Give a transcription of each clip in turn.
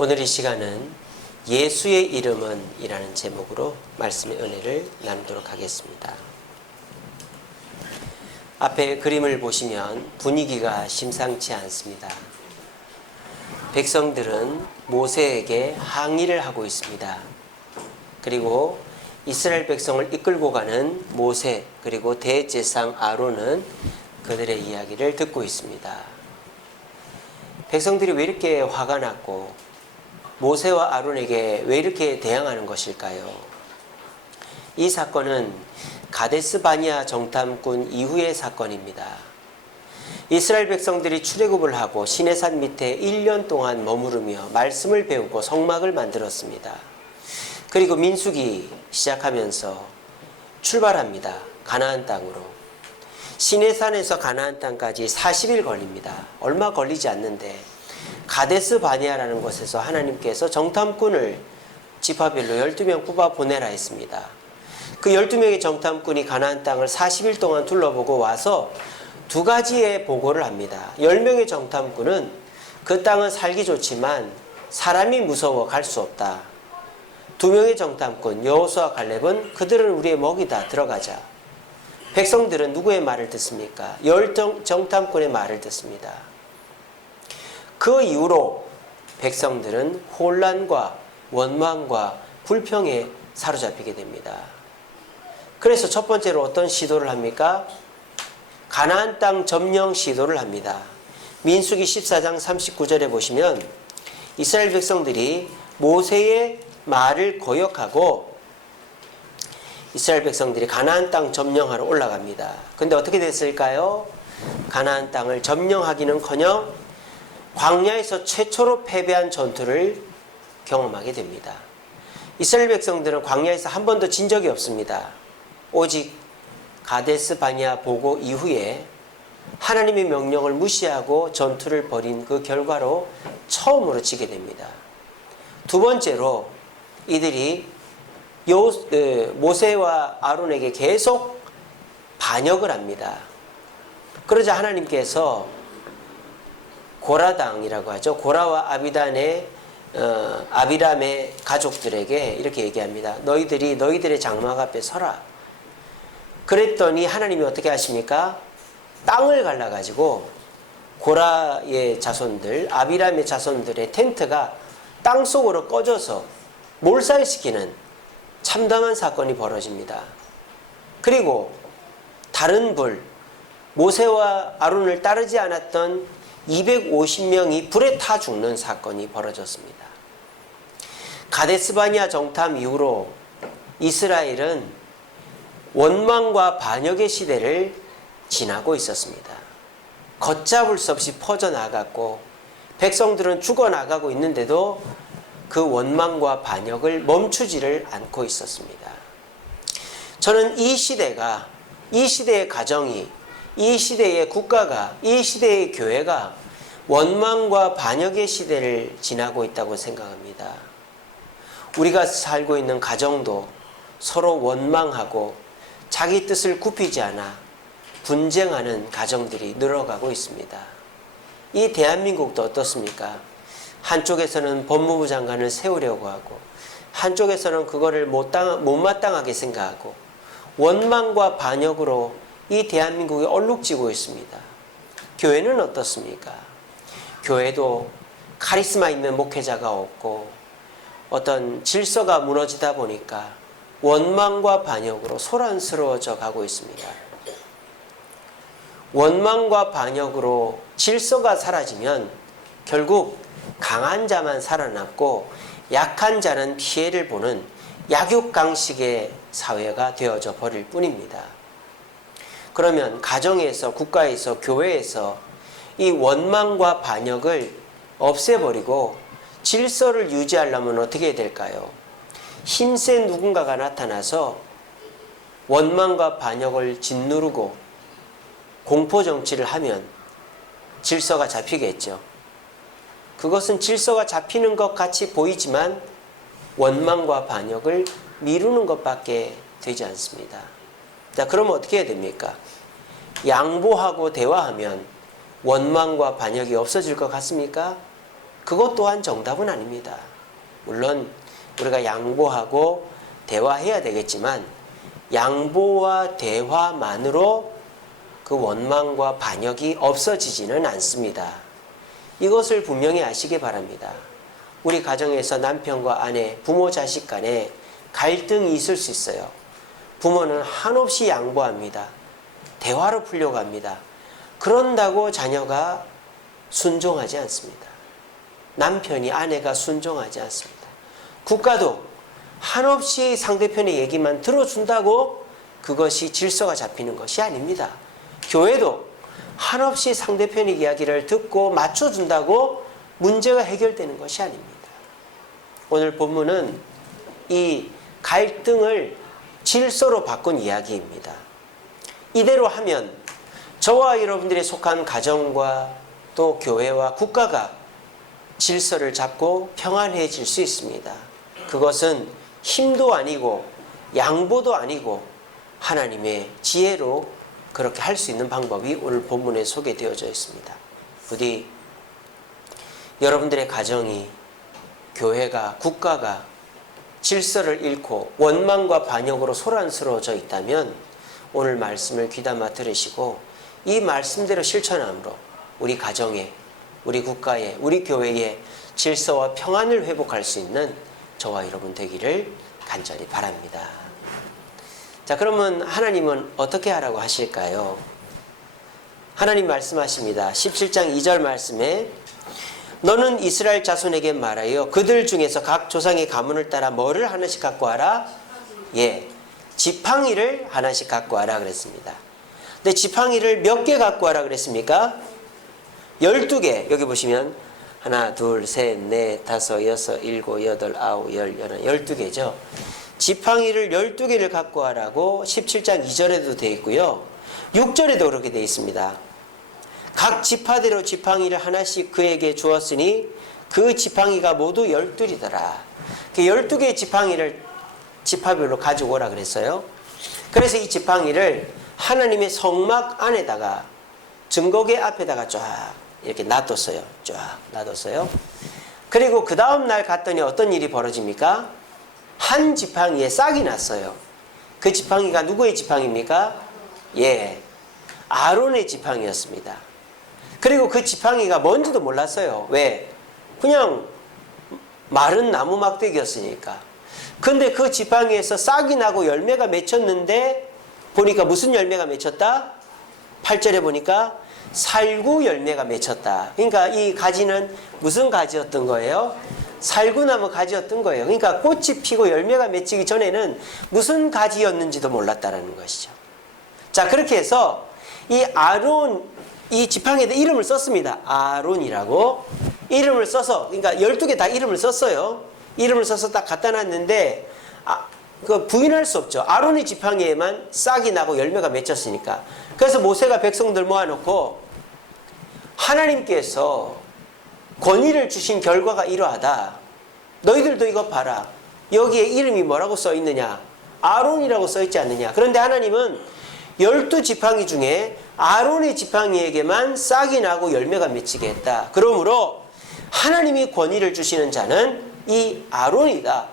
오늘 이 시간은 예수의 이름은 이라는 제목으로 말씀의 은혜를 나누도록 하겠습니다. 앞에 그림을 보시면 분위기가 심상치 않습니다. 백성들은 모세에게 항의를 하고 있습니다. 그리고 이스라엘 백성을 이끌고 가는 모세 그리고 대제사장 아론은 그들의 이야기를 듣고 있습니다. 백성들이 왜 이렇게 화가 났고 모세와 아론에게 왜 이렇게 대항하는 것일까요? 이 사건은 가데스 바니아 정탐꾼 이후의 사건입니다. 이스라엘 백성들이 출애굽을 하고 시내산 밑에 1년 동안 머무르며 말씀을 배우고 성막을 만들었습니다. 그리고 민수기 시작하면서 출발합니다. 가나안 땅으로. 시내산에서 가나안 땅까지 40일 걸립니다. 얼마 걸리지 않는데 가데스 바니아라는 곳에서 하나님께서 정탐꾼을 지파별로 12명 뽑아 보내라 했습니다. 그 12명의 정탐꾼이 가나안 땅을 40일 동안 둘러보고 와서 두 가지의 보고를 합니다. 10명의 정탐꾼은 그 땅은 살기 좋지만 사람이 무서워 갈 수 없다. 2명의 정탐꾼 여호수아 갈렙은 그들은 우리의 먹이다 들어가자. 백성들은 누구의 말을 듣습니까? 10 정탐꾼의 말을 듣습니다. 그 이후로 백성들은 혼란과 원망과 불평에 사로잡히게 됩니다. 그래서 첫 번째로 어떤 시도를 합니까? 가나안 땅 점령 시도를 합니다. 민수기 14장 39절에 보시면 이스라엘 백성들이 모세의 말을 거역하고 이스라엘 백성들이 가나안 땅 점령하러 올라갑니다. 근데 어떻게 됐을까요? 가나안 땅을 점령하기는커녕 광야에서 최초로 패배한 전투를 경험하게 됩니다. 이스라엘 백성들은 광야에서 한 번도 진 적이 없습니다. 오직 가데스 바니아 보고 이후에 하나님의 명령을 무시하고 전투를 벌인 그 결과로 처음으로 지게 됩니다. 두 번째로 이들이 모세와 아론에게 계속 반역을 합니다. 그러자 하나님께서 고라당이라고 하죠. 고라와 아비람의 가족들에게 이렇게 얘기합니다. 너희들이 너희들의 장막 앞에 서라. 그랬더니 하나님이 어떻게 하십니까? 땅을 갈라가지고 고라의 자손들, 아비람의 자손들의 텐트가 땅속으로 꺼져서 몰살시키는 참담한 사건이 벌어집니다. 그리고 다른 불, 모세와 아론을 따르지 않았던 250명이 불에 타 죽는 사건이 벌어졌습니다. 가데스 바니아 정탐 이후로 이스라엘은 원망과 반역의 시대를 지나고 있었습니다. 걷잡을 수 없이 퍼져나갔고 백성들은 죽어나가고 있는데도 그 원망과 반역을 멈추지를 않고 있었습니다. 저는 이 시대가, 이 시대의 가정이, 이 시대의 국가가, 이 시대의 교회가 원망과 반역의 시대를 지나고 있다고 생각합니다. 우리가 살고 있는 가정도 서로 원망하고 자기 뜻을 굽히지 않아 분쟁하는 가정들이 늘어가고 있습니다. 이 대한민국도 어떻습니까? 한쪽에서는 법무부 장관을 세우려고 하고 한쪽에서는 그거를 못마땅하게 생각하고 원망과 반역으로 이 대한민국이 얼룩지고 있습니다. 교회는 어떻습니까? 교회도 카리스마 있는 목회자가 없고 어떤 질서가 무너지다 보니까 원망과 반역으로 소란스러워져 가고 있습니다. 원망과 반역으로 질서가 사라지면 결국 강한 자만 살아남고 약한 자는 피해를 보는 약육강식의 사회가 되어져 버릴 뿐입니다. 그러면 가정에서, 국가에서, 교회에서 이 원망과 반역을 없애버리고 질서를 유지하려면 어떻게 해야 될까요? 힘센 누군가가 나타나서 원망과 반역을 짓누르고 공포정치를 하면 질서가 잡히겠죠. 그것은 질서가 잡히는 것 같이 보이지만 원망과 반역을 미루는 것밖에 되지 않습니다. 자, 그러면 어떻게 해야 됩니까? 양보하고 대화하면 원망과 반역이 없어질 것 같습니까? 그것 또한 정답은 아닙니다. 물론 우리가 양보하고 대화해야 되겠지만 양보와 대화만으로 그 원망과 반역이 없어지지는 않습니다. 이것을 분명히 아시기 바랍니다. 우리 가정에서 남편과 아내, 부모 자식 간에 갈등이 있을 수 있어요. 부모는 한없이 양보합니다. 대화로 풀려고 합니다. 그런다고 자녀가 순종하지 않습니다. 남편이 아내가 순종하지 않습니다. 국가도 한없이 상대편의 얘기만 들어준다고 그것이 질서가 잡히는 것이 아닙니다. 교회도 한없이 상대편의 이야기를 듣고 맞춰준다고 문제가 해결되는 것이 아닙니다. 오늘 본문은 이 갈등을 질서로 바꾼 이야기입니다. 이대로 하면 저와 여러분들이 속한 가정과 또 교회와 국가가 질서를 잡고 평안해질 수 있습니다. 그것은 힘도 아니고 양보도 아니고 하나님의 지혜로 그렇게 할 수 있는 방법이 오늘 본문에 소개되어져 있습니다. 부디 여러분들의 가정이, 교회가, 국가가 질서를 잃고 원망과 반역으로 소란스러워져 있다면 오늘 말씀을 귀담아 들으시고 이 말씀대로 실천함으로 우리 가정에, 우리 국가에, 우리 교회에 질서와 평안을 회복할 수 있는 저와 여러분 되기를 간절히 바랍니다. 자, 그러면 하나님은 어떻게 하라고 하실까요? 하나님 말씀하십니다. 17장 2절 말씀에 너는 이스라엘 자손에게 말하여 그들 중에서 각 조상의 가문을 따라 뭐를 하나씩 갖고 와라? 예, 지팡이를 하나씩 갖고 와라 그랬습니다. 근데 지팡이를 몇 개 갖고 와라 그랬습니까? 12개. 여기 보시면 하나, 둘, 셋, 넷, 다섯, 여섯, 일곱, 여덟, 아홉, 열, 12개죠. 지팡이를 12개를 갖고 와라고 17장 2절에도 되어 있고요. 6절에도 그렇게 되어 있습니다. 각 지파대로 지팡이를 하나씩 그에게 주었으니 그 지팡이가 모두 12이더라. 12개의 지팡이를 지파별로 가지고 오라 그랬어요. 그래서 이 지팡이를 하나님의 성막 안에다가 증거계 앞에다가 쫙 이렇게 놔뒀어요. 쫙 놔뒀어요. 그리고 그 다음 날 갔더니 어떤 일이 벌어집니까? 한 지팡이에 싹이 났어요. 그 지팡이가 누구의 지팡이입니까? 예, 아론의 지팡이였습니다. 그리고 그 지팡이가 뭔지도 몰랐어요. 왜? 그냥 마른 나무 막대기였으니까. 근데 그 지팡이에서 싹이 나고 열매가 맺혔는데 보니까 무슨 열매가 맺혔다? 8절에 보니까 살구 열매가 맺혔다. 그러니까 이 가지는 무슨 가지였던 거예요? 살구나무 가지였던 거예요. 그러니까 꽃이 피고 열매가 맺히기 전에는 무슨 가지였는지도 몰랐다라는 것이죠. 자, 그렇게 해서 이 아론, 이 지팡이에다 이름을 썼습니다. 아론이라고 이름을 써서, 그러니까 12개 다 이름을 썼어요. 이름을 써서 딱 갖다 놨는데 그 부인할 수 없죠. 아론의 지팡이에만 싹이 나고 열매가 맺혔으니까. 그래서 모세가 백성들 모아놓고 하나님께서 권위를 주신 결과가 이러하다. 너희들도 이거 봐라. 여기에 이름이 뭐라고 써 있느냐? 아론이라고 써 있지 않느냐? 그런데 하나님은 12지팡이 중에 아론의 지팡이에게만 싹이 나고 열매가 맺히게 했다. 그러므로 하나님이 권위를 주시는 자는 이 아론이다.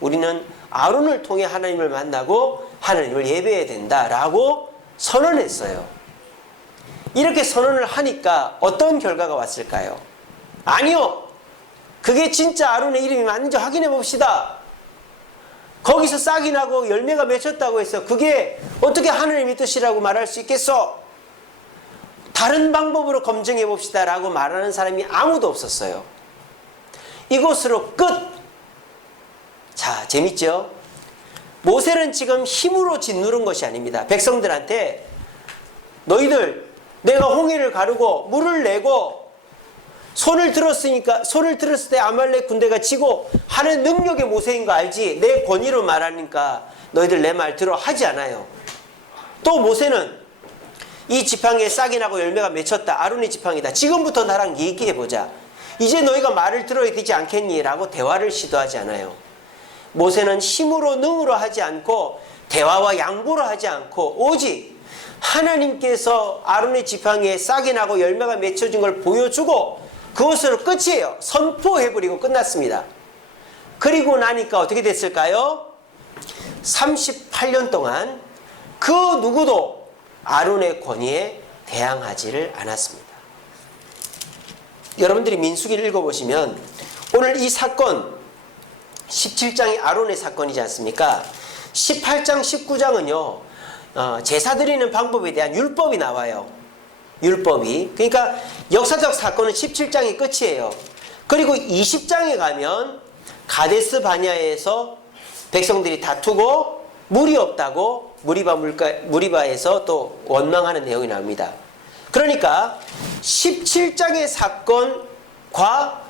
우리는 아론을 통해 하나님을 만나고 하나님을 예배해야 된다라고 선언했어요. 이렇게 선언을 하니까 어떤 결과가 왔을까요? 아니요. 그게 진짜 아론의 이름이 맞는지 확인해 봅시다. 거기서 싹이 나고 열매가 맺혔다고 해서 그게 어떻게 하나님의 뜻이라고 말할 수 있겠어? 다른 방법으로 검증해 봅시다 라고 말하는 사람이 아무도 없었어요. 이것으로 끝! 자, 재밌죠? 모세는 지금 힘으로 짓누른 것이 아닙니다. 백성들한테 너희들 내가 홍해를 가르고 물을 내고 손을 들었을 때 아말렉 군대가 지고 하는 능력의 모세인 거 알지? 내 권위로 말하니까 너희들 내 말 들어 하지 않아요. 또 모세는 이 지팡이에 싹이 나고 열매가 맺혔다. 아론의 지팡이다. 지금부터 나랑 얘기해보자. 이제 너희가 말을 들어야 되지 않겠니? 라고 대화를 시도하지 않아요. 모세는 힘으로 능으로 하지 않고 대화와 양보로 하지 않고 오직 하나님께서 아론의 지팡이에 싹이 나고 열매가 맺혀진 걸 보여주고 그것으로 끝이에요. 선포해버리고 끝났습니다. 그리고 나니까 어떻게 됐을까요? 38년 동안 그 누구도 아론의 권위에 대항하지를 않았습니다. 여러분들이 민수기를 읽어보시면 오늘 이 사건 17장이 아론의 사건이지 않습니까? 18장 19장은요 제사 드리는 방법에 대한 율법이 나와요. 율법이. 그러니까 역사적 사건은 17장이 끝이에요. 그리고 20장에 가면 가데스 바냐에서 백성들이 다투고 물이 없다고 무리바에서 또 원망하는 내용이 나옵니다. 그러니까 17장의 사건과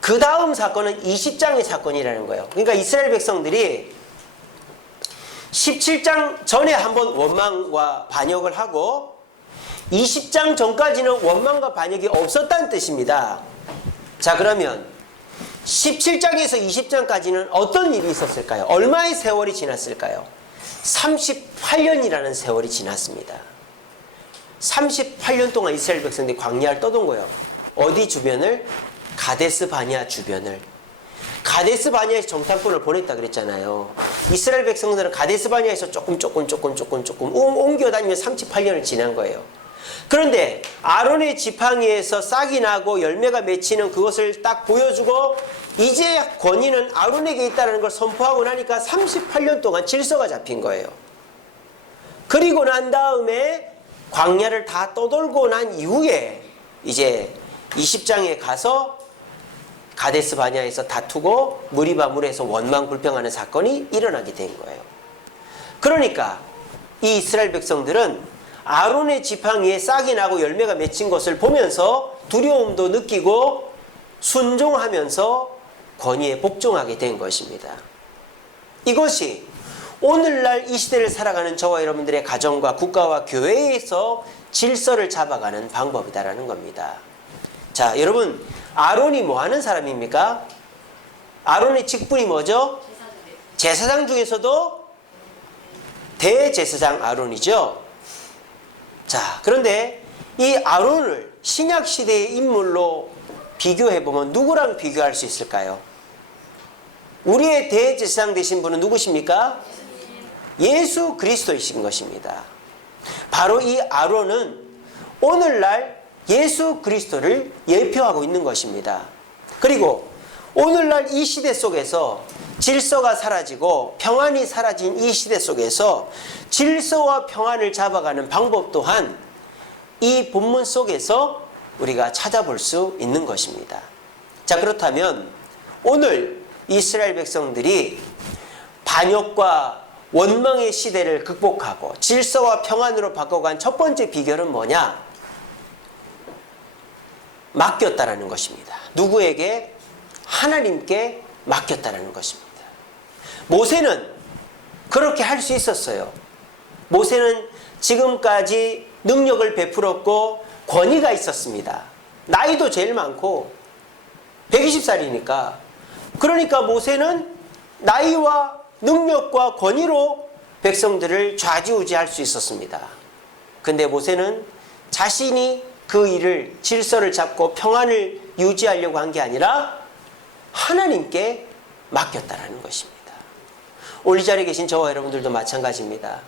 그 다음 사건은 20장의 사건이라는 거예요. 그러니까 이스라엘 백성들이 17장 전에 한번 원망과 반역을 하고 20장 전까지는 원망과 반역이 없었다는 뜻입니다. 자, 그러면 17장에서 20장까지는 어떤 일이 있었을까요? 얼마의 세월이 지났을까요? 38년이라는 세월이 지났습니다. 38년 동안 이스라엘 백성들이 광야를 떠돈 거예요. 어디 주변을? 가데스 바냐 주변을. 가데스 바냐에서 정탐꾼을 보냈다 그랬잖아요. 이스라엘 백성들은 가데스 바냐에서 조금 옮겨 다니며 38년을 지난 거예요. 그런데 아론의 지팡이에서 싹이 나고 열매가 맺히는 그것을 딱 보여주고 이제 권위는 아론에게 있다는 걸 선포하고 나니까 38년 동안 질서가 잡힌 거예요. 그리고 난 다음에 광야를 다 떠돌고 난 이후에 이제 20장에 가서 가데스 바냐에서 다투고 무리바 물에서 원망 불평하는 사건이 일어나게 된 거예요. 그러니까 이 이스라엘 백성들은 아론의 지팡이에 싹이 나고 열매가 맺힌 것을 보면서 두려움도 느끼고 순종하면서 권위에 복종하게 된 것입니다. 이것이 오늘날 이 시대를 살아가는 저와 여러분들의 가정과 국가와 교회에서 질서를 잡아가는 방법이다라는 겁니다. 자, 여러분, 아론이 뭐 하는 사람입니까? 아론의 직분이 뭐죠? 제사장 중에서도 대제사장 아론이죠. 자, 그런데 이 아론을 신약 시대의 인물로 비교해보면 누구랑 비교할 수 있을까요? 우리의 대제사장 되신 분은 누구십니까? 예수 그리스도이신 것입니다. 바로 이 아론은 오늘날 예수 그리스도를 예표하고 있는 것입니다. 그리고 오늘날 이 시대 속에서 질서가 사라지고 평안이 사라진 이 시대 속에서 질서와 평안을 잡아가는 방법 또한 이 본문 속에서 우리가 찾아볼 수 있는 것입니다. 자, 그렇다면 오늘 이스라엘 백성들이 반역과 원망의 시대를 극복하고 질서와 평안으로 바꿔간 첫 번째 비결은 뭐냐? 맡겼다라는 것입니다. 누구에게? 하나님께 맡겼다라는 것입니다. 모세는 그렇게 할 수 있었어요. 모세는 지금까지 능력을 베풀었고 권위가 있었습니다. 나이도 제일 많고 120살이니까. 그러니까 모세는 나이와 능력과 권위로 백성들을 좌지우지할 수 있었습니다. 근데 모세는 자신이 그 일을 질서를 잡고 평안을 유지하려고 한 게 아니라 하나님께 맡겼다라는 것입니다. 오늘 이 자리에 계신 저와 여러분들도 마찬가지입니다.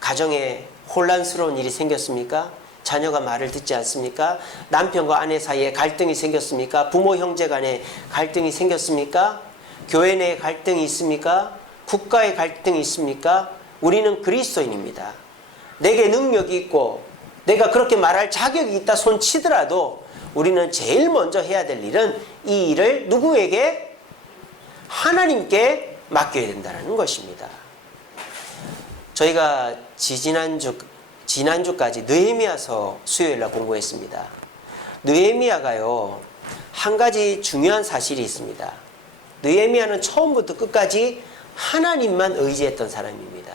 가정에 혼란스러운 일이 생겼습니까? 자녀가 말을 듣지 않습니까? 남편과 아내 사이에 갈등이 생겼습니까? 부모 형제 간에 갈등이 생겼습니까? 교회 내에 갈등이 있습니까? 국가의 갈등이 있습니까? 우리는 그리스도인입니다. 내게 능력이 있고 내가 그렇게 말할 자격이 있다 손치더라도 우리는 제일 먼저 해야 될 일은 이 일을 누구에게? 하나님께 맡겨야 된다는 것입니다. 저희가 지난주까지 느헤미야서 수요일날 공부했습니다. 느헤미야가요, 한 가지 중요한 사실이 있습니다. 느헤미야는 처음부터 끝까지 하나님만 의지했던 사람입니다.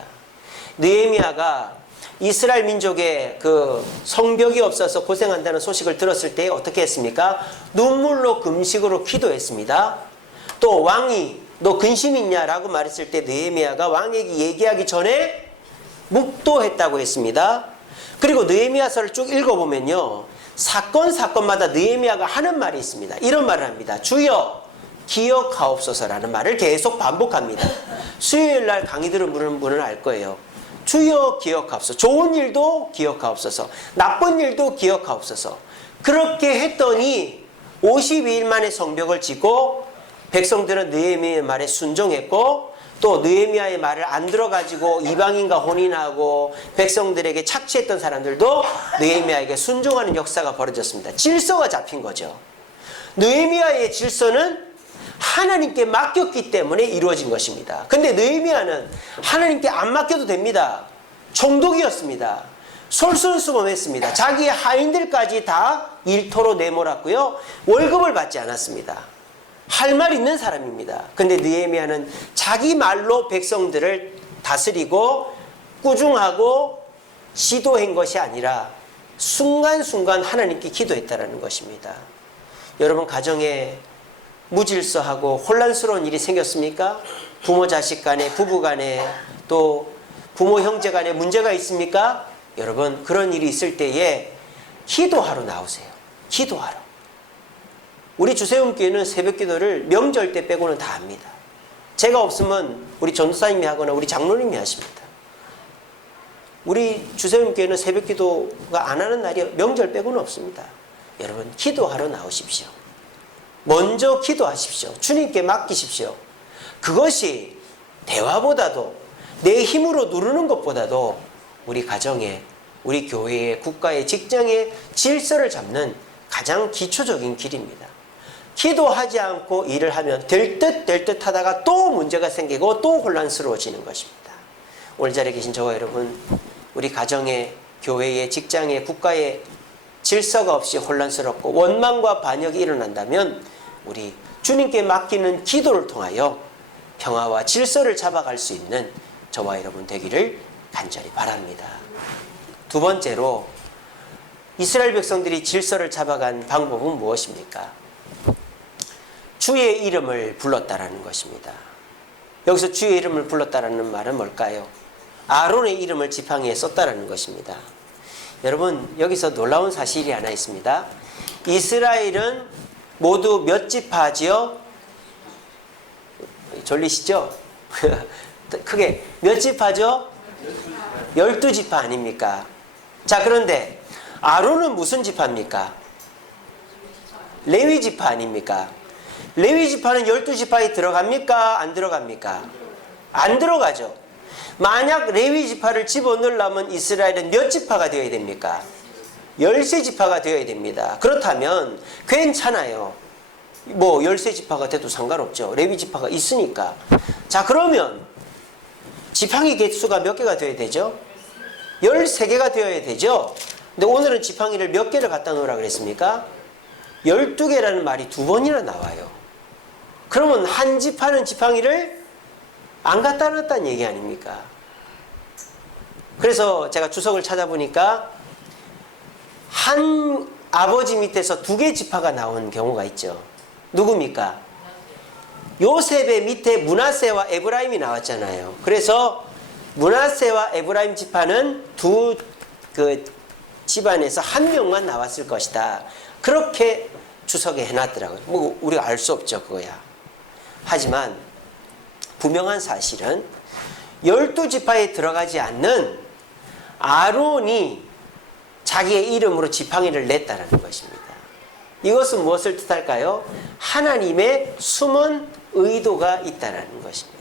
느헤미야가 이스라엘 민족의 그 성벽이 없어서 고생한다는 소식을 들었을 때 어떻게 했습니까? 눈물로 금식으로 기도했습니다. 또 왕이 너 근심 있냐라고 말했을 때 느헤미야가 왕에게 얘기하기 전에 묵도했다고 했습니다. 그리고 느헤미야서를 쭉 읽어보면요, 사건마다 느헤미야가 하는 말이 있습니다. 이런 말을 합니다. 주여 기억하옵소서라는 말을 계속 반복합니다. 수요일 날 강의 들은 분은 알 거예요. 주여 기억하옵소서. 좋은 일도 기억하옵소서. 나쁜 일도 기억하옵소서. 그렇게 했더니 52일 만에 성벽을 짓고 백성들은 느헤미야의 말에 순종했고 또 느헤미야의 말을 안 들어가지고 이방인과 혼인하고 백성들에게 착취했던 사람들도 느헤미야에게 순종하는 역사가 벌어졌습니다. 질서가 잡힌 거죠. 느헤미야의 질서는 하나님께 맡겼기 때문에 이루어진 것입니다. 근데 느헤미야는 하나님께 안 맡겨도 됩니다. 총독이었습니다. 솔선수범했습니다. 자기의 하인들까지 다 일터로 내몰았고요. 월급을 받지 않았습니다. 할 말 있는 사람입니다. 근데 느헤미야는 자기 말로 백성들을 다스리고 꾸중하고 시도한 것이 아니라 순간순간 하나님께 기도했다는 것입니다. 여러분 가정에 무질서하고 혼란스러운 일이 생겼습니까? 부모 자식 간에 부부 간에 또 부모 형제 간에 문제가 있습니까? 여러분 그런 일이 있을 때에 기도하러 나오세요. 기도하러. 우리 주세움교회는 새벽기도를 명절 때 빼고는 다 합니다. 제가 없으면 우리 전도사님이 하거나 우리 장로님이 하십니다. 우리 주세움교회는 새벽기도가 안 하는 날이 명절 빼고는 없습니다. 여러분 기도하러 나오십시오. 먼저 기도하십시오. 주님께 맡기십시오. 그것이 대화보다도 내 힘으로 누르는 것보다도 우리 가정에 우리 교회에 국가의 직장의 질서를 잡는 가장 기초적인 길입니다. 기도하지 않고 일을 하면 될 듯 하다가 또 문제가 생기고 또 혼란스러워지는 것입니다. 오늘 자리에 계신 저와 여러분 우리 가정에 교회에 직장에 국가에 질서가 없이 혼란스럽고 원망과 반역이 일어난다면 우리 주님께 맡기는 기도를 통하여 평화와 질서를 잡아갈 수 있는 저와 여러분 되기를 간절히 바랍니다. 두 번째로 이스라엘 백성들이 질서를 잡아간 방법은 무엇입니까? 주의 이름을 불렀다라는 것입니다. 여기서 주의 이름을 불렀다라는 말은 뭘까요? 아론의 이름을 지팡이에 썼다라는 것입니다. 여러분 여기서 놀라운 사실이 하나 있습니다. 이스라엘은 모두 몇 지파지요? 졸리시죠? 크게 몇 지파죠? 12지파 아닙니까? 자 그런데 아론은 무슨 지파입니까? 레위 지파 아닙니까? 레위 지파는 12지파에 들어갑니까? 안 들어갑니까? 안 들어가죠. 만약 레위 지파를 집어넣으려면 이스라엘은 몇 지파가 되어야 됩니까? 13지파가 되어야 됩니다. 그렇다면 괜찮아요. 뭐 13지파가 돼도 상관없죠. 레위 지파가 있으니까. 자 그러면 지팡이 개수가 몇 개가 되어야 되죠? 13개가 되어야 되죠. 근데 오늘은 지팡이를 몇 개를 갖다 놓으라 그랬습니까? 12개라는 말이 2번이나 나와요. 그러면 한 지파는 지팡이를 안 갖다 놨다는 얘기 아닙니까? 그래서 제가 주석을 찾아보니까 한 아버지 밑에서 2개 지파가 나온 경우가 있죠. 누굽니까? 요셉의 밑에 므낫세와 에브라임이 나왔잖아요. 그래서 므낫세와 에브라임 지파는 두 집안에서 한 명만 나왔을 것이다. 그렇게 주석에 해놨더라고요. 뭐 우리가 알 수 없죠, 그거야. 하지만 분명한 사실은 12지파에 들어가지 않는 아론이 자기의 이름으로 지팡이를 냈다는 것입니다. 이것은 무엇을 뜻할까요? 하나님의 숨은 의도가 있다는 것입니다.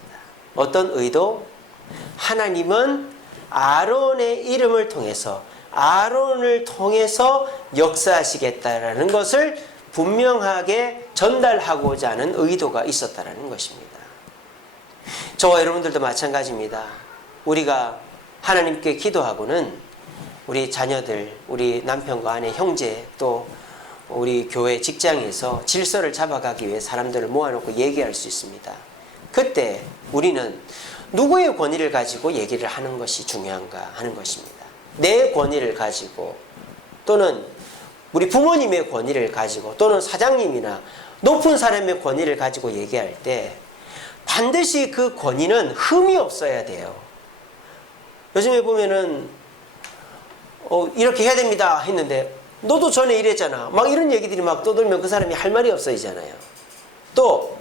어떤 의도? 하나님은 아론의 이름을 통해서 아론을 통해서 역사하시겠다라는 것을 분명하게 전달하고자 하는 의도가 있었다는 것입니다. 저와 여러분들도 마찬가지입니다. 우리가 하나님께 기도하고는 우리 자녀들, 우리 남편과 아내, 형제, 또 우리 교회 직장에서 질서를 잡아가기 위해 사람들을 모아놓고 얘기할 수 있습니다. 그때 우리는 누구의 권위를 가지고 얘기를 하는 것이 중요한가 하는 것입니다. 내 권위를 가지고 또는 우리 부모님의 권위를 가지고 또는 사장님이나 높은 사람의 권위를 가지고 얘기할 때 반드시 그 권위는 흠이 없어야 돼요. 요즘에 보면은 이렇게 해야 됩니다 했는데 너도 전에 이랬잖아. 막 이런 얘기들이 막 떠들면 그 사람이 할 말이 없어지잖아요. 또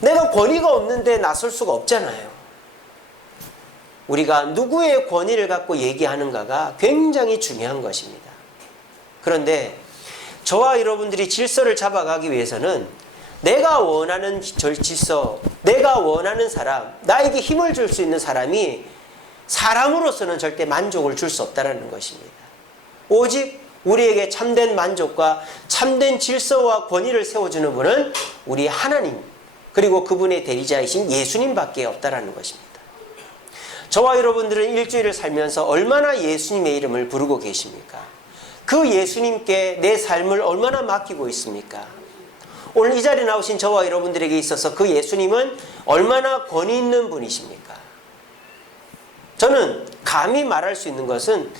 내가 권위가 없는데 나설 수가 없잖아요. 우리가 누구의 권위를 갖고 얘기하는가가 굉장히 중요한 것입니다. 그런데 저와 여러분들이 질서를 잡아가기 위해서는 내가 원하는 질서, 내가 원하는 사람, 나에게 힘을 줄 수 있는 사람이 사람으로서는 절대 만족을 줄 수 없다는 것입니다. 오직 우리에게 참된 만족과 참된 질서와 권위를 세워주는 분은 우리 하나님, 그리고 그분의 대리자이신 예수님밖에 없다는 것입니다. 저와 여러분들은 일주일을 살면서 얼마나 예수님의 이름을 부르고 계십니까? 그 예수님께 내 삶을 얼마나 맡기고 있습니까? 오늘 이 자리에 나오신 저와 여러분들에게 있어서 그 예수님은 얼마나 권위 있는 분이십니까? 저는 감히 말할 수 있는 것은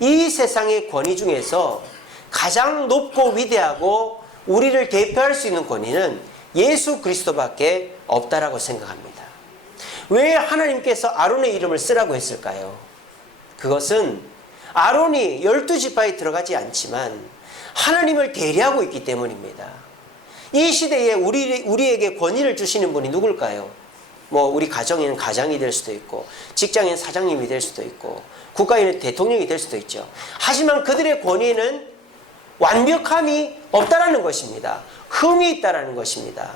이 세상의 권위 중에서 가장 높고 위대하고 우리를 대표할 수 있는 권위는 예수 그리스도밖에 없다라고 생각합니다. 왜 하나님께서 아론의 이름을 쓰라고 했을까요? 그것은 아론이 12지파에 들어가지 않지만 하나님을 대리하고 있기 때문입니다. 이 시대에 우리에게 권위를 주시는 분이 누굴까요? 뭐 우리 가정에는 가장이 될 수도 있고, 직장인 사장님이 될 수도 있고, 국가에는 대통령이 될 수도 있죠. 하지만 그들의 권위에는 완벽함이 없다라는 것입니다. 흠이 있다라는 것입니다.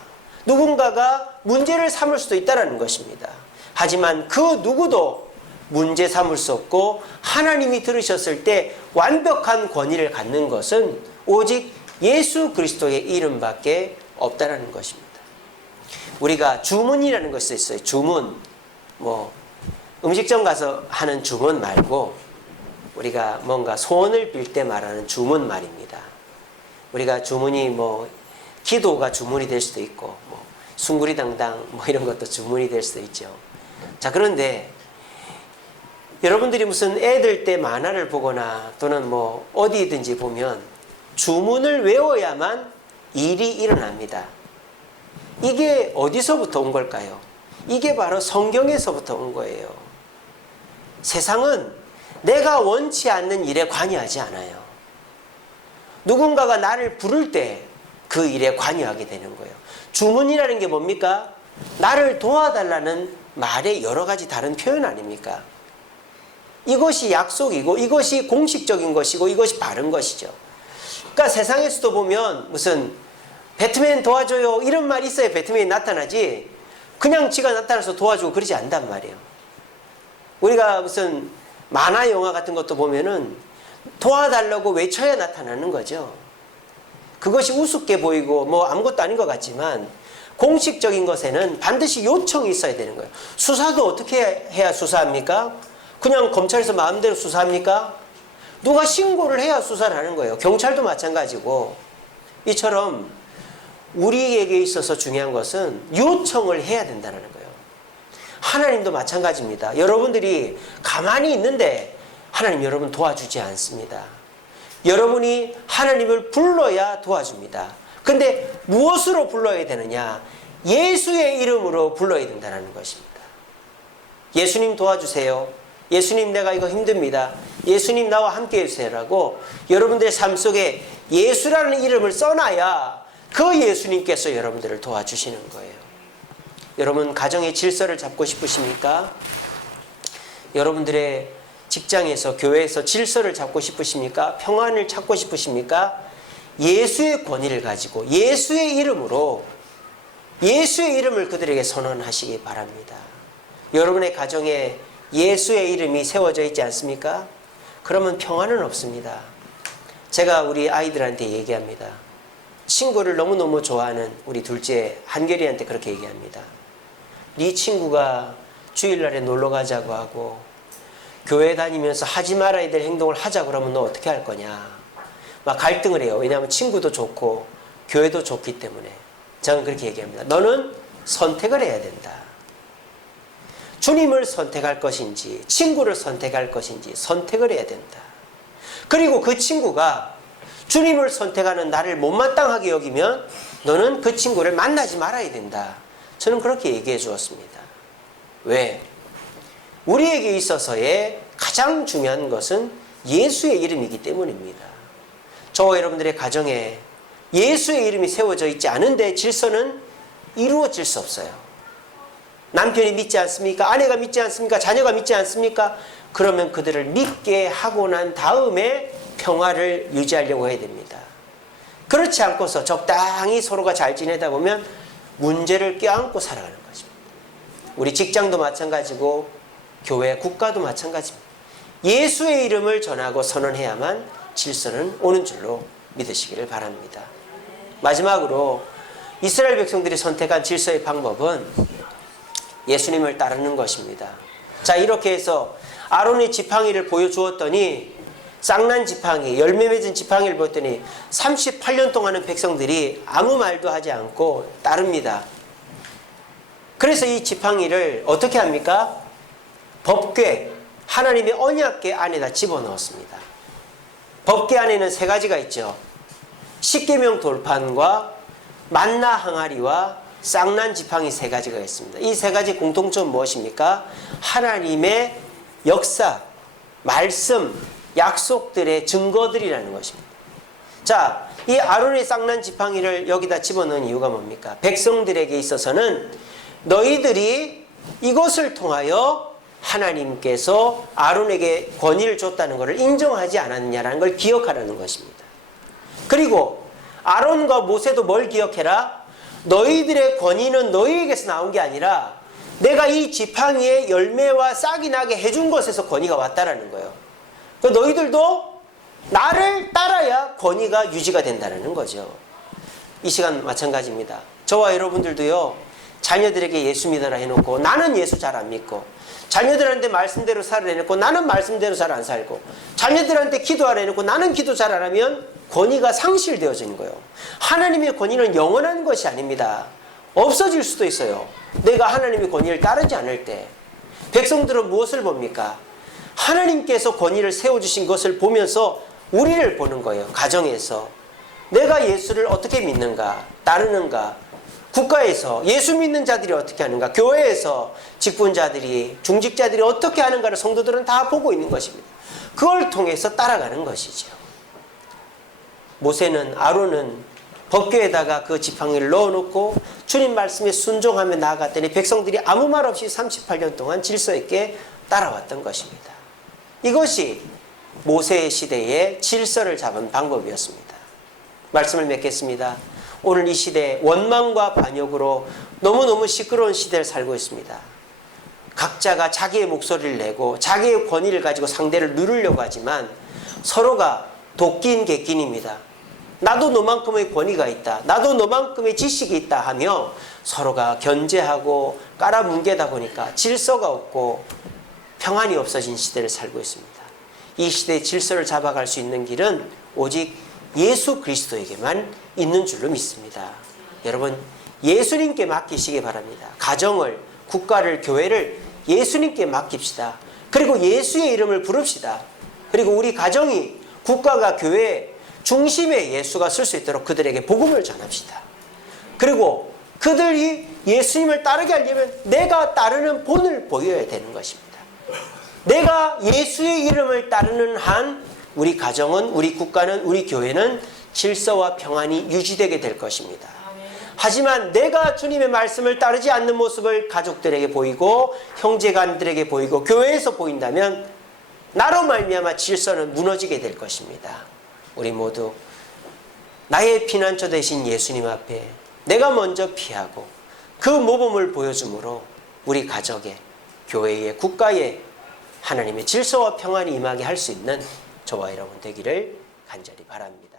누군가가 문제를 삼을 수도 있다라는 것입니다. 하지만 그 누구도 문제 삼을 수 없고 하나님이 들으셨을 때 완벽한 권위를 갖는 것은 오직 예수 그리스도의 이름밖에 없다라는 것입니다. 우리가 주문이라는 것이 있어요. 주문. 뭐 음식점 가서 하는 주문 말고 우리가 뭔가 소원을 빌 때 말하는 주문 말입니다. 우리가 주문이 뭐 기도가 주문이 될 수도 있고, 뭐 숭구리당당 뭐 이런 것도 주문이 될 수도 있죠. 자, 그런데 여러분들이 무슨 애들 때 만화를 보거나 또는 뭐 어디든지 보면 주문을 외워야만 일이 일어납니다. 이게 어디서부터 온 걸까요? 이게 바로 성경에서부터 온 거예요. 세상은 내가 원치 않는 일에 관여하지 않아요. 누군가가 나를 부를 때 그 일에 관여하게 되는 거예요. 주문이라는 게 뭡니까? 나를 도와달라는 말의 여러 가지 다른 표현 아닙니까? 이것이 약속이고 이것이 공식적인 것이고 이것이 바른 것이죠. 그러니까 세상에서도 보면 무슨 배트맨 도와줘요 이런 말이 있어야 배트맨이 나타나지 그냥 지가 나타나서 도와주고 그러지 않단 말이에요. 우리가 무슨 만화 영화 같은 것도 보면은 도와달라고 외쳐야 나타나는 거죠. 그것이 우습게 보이고 뭐 아무것도 아닌 것 같지만 공식적인 것에는 반드시 요청이 있어야 되는 거예요. 수사도 어떻게 해야 수사합니까? 그냥 검찰에서 마음대로 수사합니까? 누가 신고를 해야 수사를 하는 거예요. 경찰도 마찬가지고. 이처럼 우리에게 있어서 중요한 것은 요청을 해야 된다는 거예요. 하나님도 마찬가지입니다. 여러분들이 가만히 있는데 하나님 여러분 도와주지 않습니다. 여러분이 하나님을 불러야 도와줍니다. 근데 무엇으로 불러야 되느냐? 예수의 이름으로 불러야 된다는 것입니다. 예수님 도와주세요. 예수님 내가 이거 힘듭니다. 예수님 나와 함께 해주세요라고 여러분들의 삶 속에 예수라는 이름을 써놔야 그 예수님께서 여러분들을 도와주시는 거예요. 여러분 가정의 질서를 잡고 싶으십니까? 여러분들의 직장에서 교회에서 질서를 잡고 싶으십니까? 평안을 찾고 싶으십니까? 예수의 권위를 가지고 예수의 이름으로 예수의 이름을 그들에게 선언하시기 바랍니다. 여러분의 가정에 예수의 이름이 세워져 있지 않습니까? 그러면 평안은 없습니다. 제가 우리 아이들한테 얘기합니다. 친구를 너무너무 좋아하는 우리 둘째 한결이한테 그렇게 얘기합니다. 네 친구가 주일날에 놀러 가자고 하고 교회 다니면서 하지 말아야 될 행동을 하자 그러면 너 어떻게 할 거냐. 막 갈등을 해요. 왜냐하면 친구도 좋고 교회도 좋기 때문에. 저는 그렇게 얘기합니다. 너는 선택을 해야 된다. 주님을 선택할 것인지 친구를 선택할 것인지 선택을 해야 된다. 그리고 그 친구가 주님을 선택하는 나를 못마땅하게 여기면 너는 그 친구를 만나지 말아야 된다. 저는 그렇게 얘기해 주었습니다. 왜? 우리에게 있어서의 가장 중요한 것은 예수의 이름이기 때문입니다. 저와 여러분들의 가정에 예수의 이름이 세워져 있지 않은데 질서는 이루어질 수 없어요. 남편이 믿지 않습니까? 아내가 믿지 않습니까? 자녀가 믿지 않습니까? 그러면 그들을 믿게 하고 난 다음에 평화를 유지하려고 해야 됩니다. 그렇지 않고서 적당히 서로가 잘 지내다 보면 문제를 껴안고 살아가는 것입니다. 우리 직장도 마찬가지고 교회, 국가도 마찬가지입니다. 예수의 이름을 전하고 선언해야만 질서는 오는 줄로 믿으시기를 바랍니다. 마지막으로 이스라엘 백성들이 선택한 질서의 방법은 예수님을 따르는 것입니다. 자, 이렇게 해서 아론의 지팡이를 보여주었더니 쌍난 지팡이, 열매 맺은 지팡이를 보였더니 38년 동안은 백성들이 아무 말도 하지 않고 따릅니다. 그래서 이 지팡이를 어떻게 합니까? 법궤, 하나님의 언약궤 안에다 집어넣었습니다. 법궤 안에는 세 가지가 있죠. 십계명 돌판과 만나 항아리와 쌍난 지팡이 세 가지가 있습니다. 이 세 가지 공통점은 무엇입니까? 하나님의 역사, 말씀, 약속들의 증거들이라는 것입니다. 자, 이 아론의 쌍난 지팡이를 여기다 집어넣은 이유가 뭡니까? 백성들에게 있어서는 너희들이 이것을 통하여 하나님께서 아론에게 권위를 줬다는 것을 인정하지 않았느냐라는 걸 기억하라는 것입니다. 그리고 아론과 모세도 뭘 기억해라? 너희들의 권위는 너희에게서 나온 게 아니라 내가 이 지팡이에 열매와 싹이 나게 해준 것에서 권위가 왔다라는 거예요. 너희들도 나를 따라야 권위가 유지가 된다는 거죠. 이 시간 마찬가지입니다. 저와 여러분들도요, 자녀들에게 예수 믿어라 해놓고 나는 예수 잘 안 믿고, 자녀들한테 말씀대로 살아라 해놓고 나는 말씀대로 잘 안 살고, 자녀들한테 기도하라 해놓고 나는 기도 잘 안 하면 권위가 상실되어지는 거예요. 하나님의 권위는 영원한 것이 아닙니다. 없어질 수도 있어요. 내가 하나님의 권위를 따르지 않을 때. 백성들은 무엇을 봅니까? 하나님께서 권위를 세워주신 것을 보면서 우리를 보는 거예요. 가정에서 내가 예수를 어떻게 믿는가, 따르는가, 국가에서 예수 믿는 자들이 어떻게 하는가, 교회에서 직분자들이, 중직자들이 어떻게 하는가를 성도들은 다 보고 있는 것입니다. 그걸 통해서 따라가는 것이죠. 모세는, 아론은 법궤에다가 그 지팡이를 넣어놓고 주님 말씀에 순종하며 나아갔더니 백성들이 아무 말 없이 38년 동안 질서 있게 따라왔던 것입니다. 이것이 모세의 시대에 질서를 잡은 방법이었습니다. 말씀을 맺겠습니다. 오늘 이 시대 원망과 반역으로 너무너무 시끄러운 시대를 살고 있습니다. 각자가 자기의 목소리를 내고 자기의 권위를 가지고 상대를 누르려고 하지만 서로가 도끼인 객끼입니다. 나도 너만큼의 권위가 있다, 나도 너만큼의 지식이 있다 하며 서로가 견제하고 깔아뭉개다 보니까 질서가 없고 평안이 없어진 시대를 살고 있습니다. 이 시대의 질서를 잡아갈 수 있는 길은 오직 예수 그리스도에게만 있는 줄로 믿습니다. 여러분, 예수님께 맡기시기 바랍니다. 가정을, 국가를, 교회를 예수님께 맡깁시다. 그리고 예수의 이름을 부릅시다. 그리고 우리 가정이, 국가가, 교회 중심에 예수가 쓸 수 있도록 그들에게 복음을 전합시다. 그리고 그들이 예수님을 따르게 하려면 내가 따르는 본을 보여야 되는 것입니다. 내가 예수의 이름을 따르는 한 우리 가정은, 우리 국가는, 우리 교회는 질서와 평안이 유지되게 될 것입니다. 하지만 내가 주님의 말씀을 따르지 않는 모습을 가족들에게 보이고 형제간들에게 보이고 교회에서 보인다면 나로 말미암아 질서는 무너지게 될 것입니다. 우리 모두 나의 피난처 되신 예수님 앞에 내가 먼저 피하고 그 모범을 보여줌으로 우리 가족에, 교회에, 국가에 하나님의 질서와 평안이 임하게 할 수 있는 저와 여러분 되기를 간절히 바랍니다.